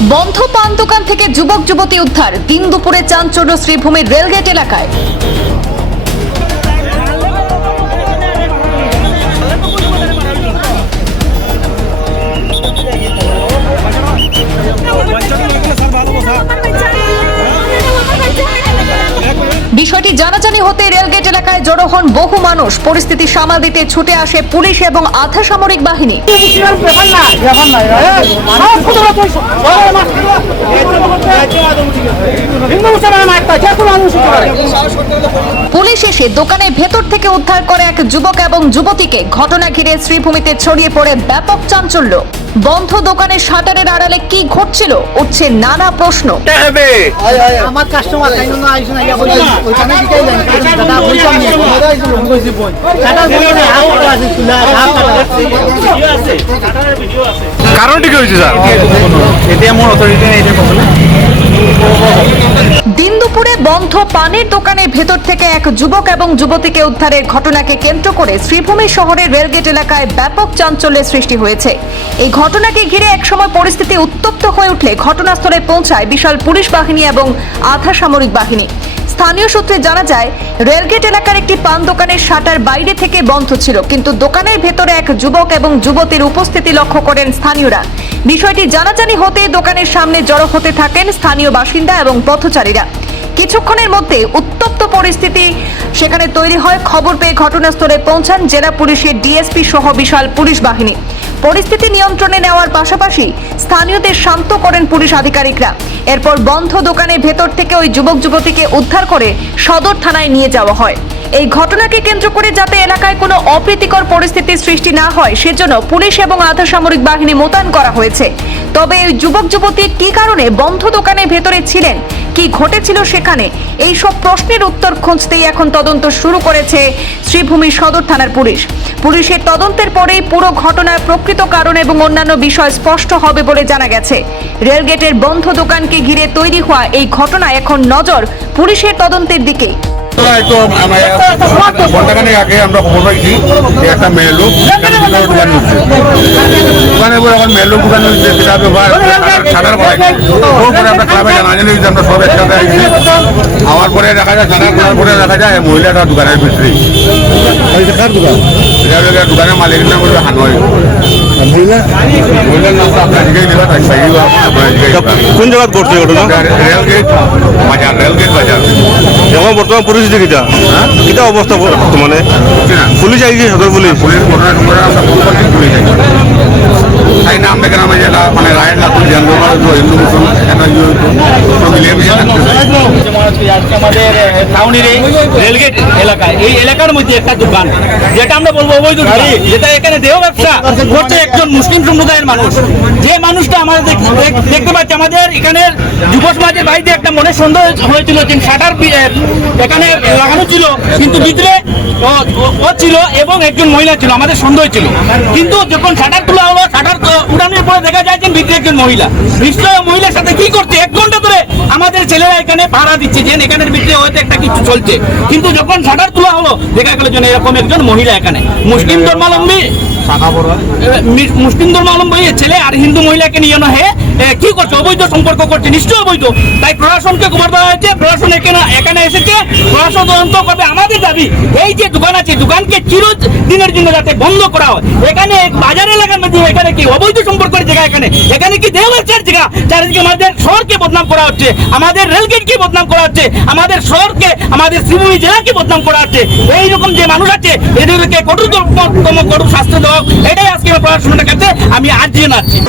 বন্ধ পান দোকান থেকে যুবক যুবতী উদ্ধার, দিন দুপুরে চাঞ্চল্য শ্রীভূমির রেলগেট এলাকায়। বিষয়টি জানাজানি হতে রেলগেট এলাকায় জড়ো হন বহু মানুষ। পরিস্থিতি সামাল দিতে ছুটে আসে পুলিশ এবং আধা সামরিক বাহিনী। পুলিশ এসে দোকানের ভেতর থেকে উদ্ধার করে এক যুবক এবং যুবতীকে। ঘটনা ঘিরে শ্রীভূমিতে ছড়িয়ে পড়ে ব্যাপক চাঞ্চল্য। বন্ধ দোকানের শাটারের আড়ালে কি ঘটছিল, উঠছে নানা প্রশ্ন। আমার কাস্টমার কারণটি কি হয়েছে স্যার? দিন দুপুরে বন্ধ পানের দোকানের ভেতর থেকে এক যুবক এবং যুবতীকে উদ্ধারের ঘটনাকে কেন্দ্র করে শ্রীভূমি শহরের রেলগেট এলাকায় ব্যাপক চাঞ্চল্যের সৃষ্টি হয়েছে। এই ঘটনাকে ঘিরে একসময় পরিস্থিতি উত্তপ্ত হয়ে উঠলে ঘটনাস্থলে পৌঁছায় বিশাল পুলিশ বাহিনী এবং আধা সামরিক বাহিনী। স্থানীয় সূত্রে জানা যায়, রেলগেট এলাকার একটি পান দোকানের শাটার বাইরে থেকে বন্ধ ছিল, কিন্তু দোকানের ভেতরে এক যুবক এবং যুবতীর উপস্থিতি লক্ষ্য করেন স্থানীয়রা। বিষয়টি জানাজানি হতে দোকানের সামনে জড়ো হতে থাকেন স্থানীয় বাসিন্দা এবং পথচারীরা। কিছুক্ষণের মধ্যে উত্তপ্ত পরিস্থিতি সেখানে তৈরি হয়। খবর পেয়ে ঘটনাস্থলে পৌঁছান জেলা পুলিশের ডিএসপি সহ বিশাল পুলিশ বাহিনী। পরিস্থিতি নিয়ন্ত্রণে নেওয়ার পাশাপাশি স্থানীয়দের শান্ত করেন পুলিশ আধিকারিকরা। এরপর বন্ধ দোকানের ভেতর থেকে ওই যুবক যুবতীকে উদ্ধার করে সদর থানায় নিয়ে যাওয়া হয়। এই ঘটনাকে কেন্দ্র করে যাতে এলাকায় কোনো অপ্রীতিকর পরিস্থিতির সৃষ্টি না হয় সেজন্য পুলিশ এবং আধা সামরিক বাহিনী মোতায়েন করা হয়েছে। তবে এই যুবক যুবতী কি কারণে বন্ধ দোকানের ভেতরে ছিলেন, কি ঘটেছিল সেখানে, এই সব প্রশ্নের উত্তর খুঁজতেই এখন তদন্ত শুরু করেছে শ্রীভূমি সদর থানার পুলিশ। পুলিশের তদন্তের পরেই পুরো ঘটনার প্রকৃত কারণ এবং অন্যান্য বিষয় স্পষ্ট হবে বলে জানা গেছে। রেলগেটের বন্ধ দোকানকে ঘিরে তৈরি হওয়া এই ঘটনায় এখন নজর পুলিশের তদন্তের দিকে। ঘন্টাখানেক আগে আমরা খবর পাইছি যে একটা মেয়ে লোক দোকান হচ্ছে, দোকানের পরে এখন মেয়ে লোক দোকান হচ্ছে, সেটা ব্যবহার সাঁতার করাই পরে আমরা ক্লাবে জানাজানি হয়েছে। আমরা সব একসাথে আইছি, আমার পরে দেখা যায় সাঁতার করার পরে দেখা যায় মহিলাটা দোকানের ভিতরে দোকানের মালিকের নাম হলো হানয়। মহিলার নামটা আপনার জিজ্ঞাসা দেবা, কোন জায়গা করছে ঘটনা? রেলগেট বাজার, রেলগেট বাজার। এখন বর্তমান পরিস্থিতি কিটা কিটা অবস্থা বর্তমানে? পুলিশ আইছে, সদর পুলিশ ঘটনা পুলিশ আইছে। তাই নাম দেখে নামে যেটা মানে রায়ের না তুই জানবো হিন্দু মুসলমান মিলিয়ে আমাদের টাউনের রেলগেট এলাকায়, এই এলাকার মধ্যে একটা দোকান যেটা আমরা বলবো অবৈধ দোকান, যেটা এখানে দেহ ব্যবসা করছে একজন মুসলিম সম্প্রদায়ের মানুষ। যে মানুষটা আমাদের দেখতে পাচ্ছি, আমাদের এখানের যুব সমাজের বাড়িতে একটা মনে সন্দেহ হয়েছিল যে শাটার এখানে লাগানো ছিল, কিন্তু ভিতরে ও ছিল এবং একজন মহিলা ছিল, আমাদের সন্দেহ ছিল। কিন্তু যখন শাটার তোলা হলো, শাটার উঠানোর পরে দেখা যায় যে ভিতরে একজন মহিলা। নিশ্চয় মহিলার সাথে কি করছে, 1 ঘন্টা ধরে আমাদের ছেলেরা এখানে ভাড়া দিচ্ছে যে এখানের ভিতরে হয়তো একটা কিছু চলছে। কিন্তু যখন শাটার তোলা হলো দেখা গেল যে এরকম একজন মহিলা এখানে মুসলিম ধর্মাবলম্বী ছেলে আর হিন্দু মহিলাকে নিয়ে কি করছে, অবৈধ সম্পর্ক করছে, নিশ্চয়ই অবৈধ। তাই প্রশাসনকে খবর দেওয়া হয়েছে, প্রশাসন এখানে এসেছে, প্রশাসন তদন্ত করবে। আমাদের দাবি এই যে দোকান আছে, দোকানকে চিরদিনের জন্য যাতে বন্ধ করা হয়। এখানে বাজার এলাকার মধ্যে এখানে কি অবৈধ সম্পর্কের জায়গা, এখানে কি দেহ ব্যবসার জায়গা, চারিদিকে আমাদের শহরকে বদনাম করা হচ্ছে, আমাদের রেলগেটকে বদনাম করা হচ্ছে, আমাদের শহরকে, আমাদের শ্রীভূমি জেলাকে বদনাম করা হচ্ছে। এইরকম যে মানুষ আছে এদেরকে কঠোরতম কঠোর শাস্তি দেওয়া, এটাই আজকে প্রশাসনের কাছে আমি আর্জি জানাচ্ছি।